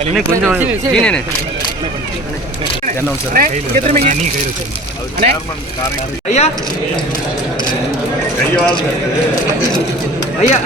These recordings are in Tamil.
கொஞ்சம் ஐயா ஐயா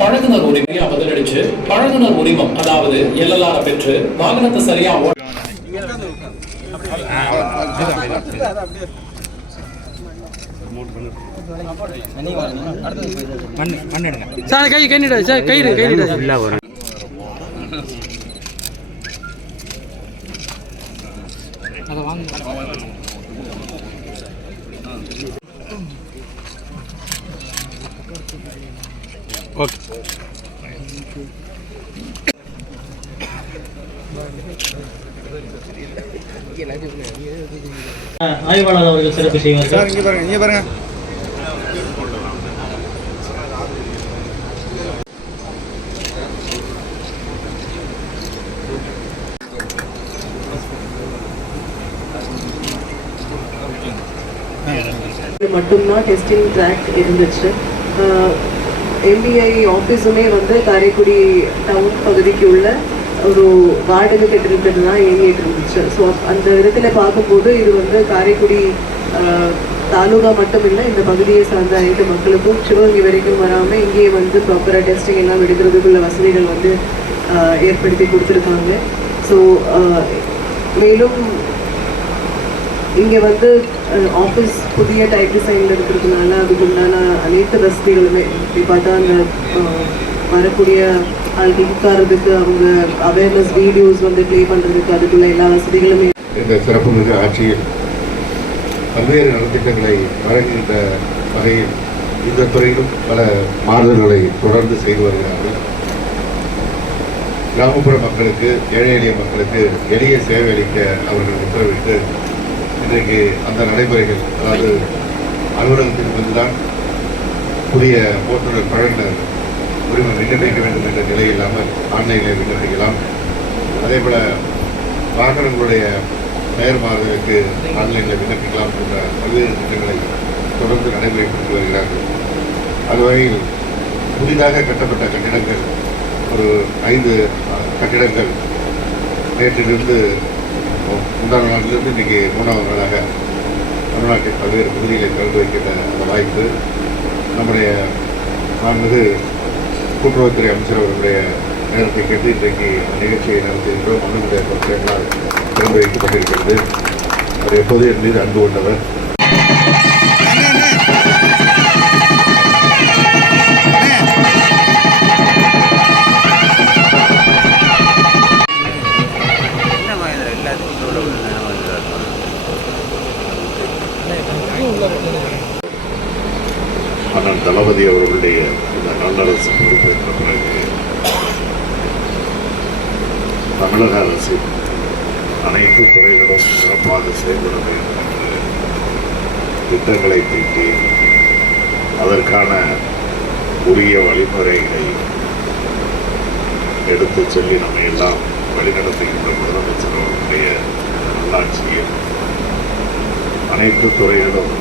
பழகுனர் உரிமையை பதிலளிச்சு பழகுனர் உரிமம் அதாவது எல்எல்ஆர் பெற்று வாகனத்தை சரியா ஆய்வாளர் அவர்கள் சிறப்பு செய்வார்கள். இங்க பாருங்க மட்டும்தான் டெஸ்டிங் ட்ராக் இருந்துச்சு. எம்பிஐ ஆஃபீஸுமே வந்து காரைக்குடி டவுன் பகுதிக்கு உள்ள ஒரு வாடகை கட்டிடத்தில் தான் இயங்கிட்டு இருந்துச்சு. ஸோ அந்த இடத்துல பார்க்கும்போது இது வந்து காரைக்குடி தாலுகா மட்டும் இல்லை, இந்த பகுதியை சார்ந்த அனைத்து மக்களுக்கும் சிவகங்கை வரைக்கும் வராமல் இங்கேயே வந்து ப்ராப்பராக டெஸ்டிங் எல்லாம் எடுக்கிறதுக்குள்ள வசதிகள் வந்து ஏற்படுத்தி கொடுத்துருக்காங்க. ஸோ மேலும் இங்கே வந்து ஆஃபீஸ் புதிய டைப் டிசைனில் இருக்கிறதுனால அதுக்குண்டான அனைத்து வசதிகளுமே இப்படி பார்த்தா அந்த வரக்கூடிய ஆளுக்கு உட்கார்றதுக்கு அவங்க அவேர்னஸ் வீடியோஸ் வந்து ப்ளே பண்ணுறதுக்கு அதுக்குள்ள எல்லா வசதிகளுமே. இந்த சிறப்பு மிகு ஆட்சியில் பல்வேறு நலத்திட்டங்களை வழங்குகின்ற வகையில் இந்த துறையிலும் பல மாறுதல்களை தொடர்ந்து செய்து வருகிறார்கள். கிராமப்புற மக்களுக்கு, ஏழை எளிய மக்களுக்கு எளிய சேவை அளிக்க அவர்கள் உத்தரவிட்டு இன்றைக்கு அந்த நடைமுறைகள், அதாவது அலுவலகத்திற்கு வந்துதான் புதிய ஓட்டுநர் பழகுனர் உரிமை விண்ணப்பிக்க வேண்டும் என்ற நிலை இல்லாமல் ஆன்லைனில் விண்ணப்பிக்கலாம். அதே போல் வாகனங்களுடைய பெயர் மாறுதலுக்கு ஆன்லைனில் விண்ணப்பிக்கலாம் என்ற பல்வேறு திட்டங்களை தொடர்ந்து நடைமுறைப்படுத்தி வருகிறார்கள். அது வகையில் புதிதாக கட்டப்பட்ட கட்டிடங்கள் ஒரு 5 கட்டிடங்கள் நேற்றிலிருந்து முந்தான நாட்டிலிருந்து இன்றைக்கி 3வது நாளாக தமிழ்நாட்டின் பல்வேறு பகுதிகளை திறந்து வைக்கின்ற அந்த வாய்ப்பு நம்முடைய மாண்புமிகு கூட்டுறவுத்துறை அமைச்சர் அவர்களுடைய நேரத்தை கேட்டு இன்றைக்கு நிகழ்ச்சியை நடத்துகின்றோம். அனுமதிய பொருட்களால் திறந்து வைக்கப்பட்டிருக்கிறது. அவர் எப்போது என் மீது அன்பு கொண்டவர். அண்ணன் தளபதி அவர்களுடைய இந்த நல்லரசு பொறுப்பேற்ற பிறகு தமிழக அரசு அனைத்து துறைகளும் சிறப்பாக செயல்பட வேண்டும் என்று திட்டங்களை தீட்டி அதற்கான உரிய வழிமுறைகளை எடுத்து சொல்லி நம்ம எல்லாம் வழிநடத்துகின்ற முதலமைச்சர் அவர்களுடைய நல்லாட்சியில் அனைத்து துறைகளும்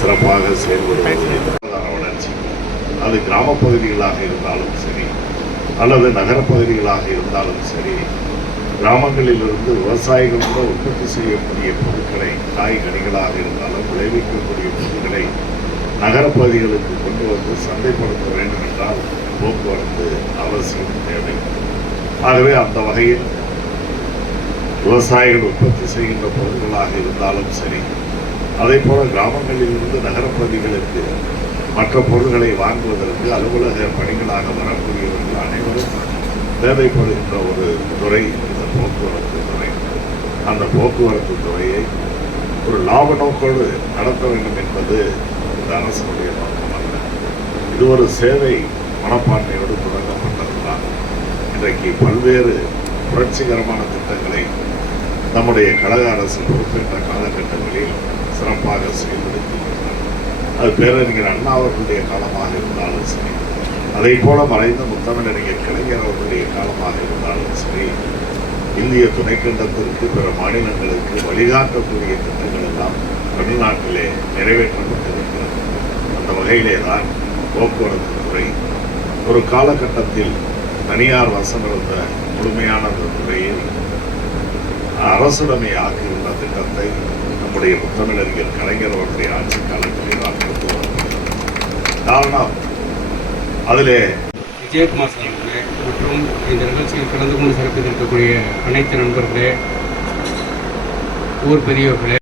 சிறப்பாக செயல்படுவது வளர்ச்சி. அது கிராமப்பகுதிகளாக இருந்தாலும் சரி அல்லது நகரப்பகுதிகளாக இருந்தாலும் சரி, கிராமங்களிலிருந்து விவசாயிகளோடு உற்பத்தி செய்யக்கூடிய பொருட்களை காய்கனிகளாக இருந்தாலும் விளைவிக்கக்கூடிய பொருட்களை நகரப்பகுதிகளுக்கு கொண்டு வந்து சந்தைப்படுத்த வேண்டும் என்றால் போக்குவரத்து அவசியம் தேவை. ஆகவே அந்த வகையில் விவசாயிகள் உற்பத்தி செய்கின்ற பொருட்களாக இருந்தாலும் சரி, அதே போல கிராமங்களில் இருந்து நகரப்பகுதிகளுக்கு மற்ற பொருட்களை வாங்குவதற்கு அலுவலக பணிகளாக வரக்கூடியவர்கள் அனைவரும் தேவைப்படுகின்ற ஒரு துறை இந்த போக்குவரத்து துறை. அந்த போக்குவரத்து துறையை ஒரு லாப நோக்கோடு நடத்த வேண்டும் என்பது இந்த அரசுடைய நோக்கம் அல்ல. இது ஒரு சேவை மனப்பான்மையோடு தொடங்கப்பட்டதுதான். இன்றைக்கு பல்வேறு புரட்சிகரமான திட்டங்களை நம்முடைய கழக அரசு பொறுப்பேற்ற காலகட்டங்களில் சிறப்பாக செயல்படுத்தியிருக்கிறார். அது பேரறிஞர் அண்ணா அவர்களுடைய காலமாக இருந்தாலும் சரி, அதை போல மறைந்த முத்தமிழறிஞர் கலைஞர் அவர்களுடைய காலமாக இருந்தாலும் சரி, இந்திய துணைக்கண்டத்திற்கு பிற மாநிலங்களுக்கு வழிகாட்டக்கூடிய திட்டங்கள் எல்லாம் தமிழ்நாட்டிலே நிறைவேற்றப்பட்டிருக்கிறது. அந்த வகையிலே தான் போக்குவரத்து துறை ஒரு காலகட்டத்தில் தனியார் வசம் இருந்த முழுமையான அந்த துறையை அரசுடைமை ஆக்கியுள்ள திட்டத்தை நம்முடைய முத்தமிழறிஞர் கலைஞர் அவருடைய ஆட்சி காலத்தில் தான் கொண்டு வரப்படுகிறது. காரணம் அதிலே விஜயகுமார் அவர்களே மற்றும் இந்த நிகழ்ச்சியில் கலந்து கொண்டு சிறப்பித்திருக்கக்கூடிய அனைத்து நண்பர்களே, ஊர் பெரியவர்களே,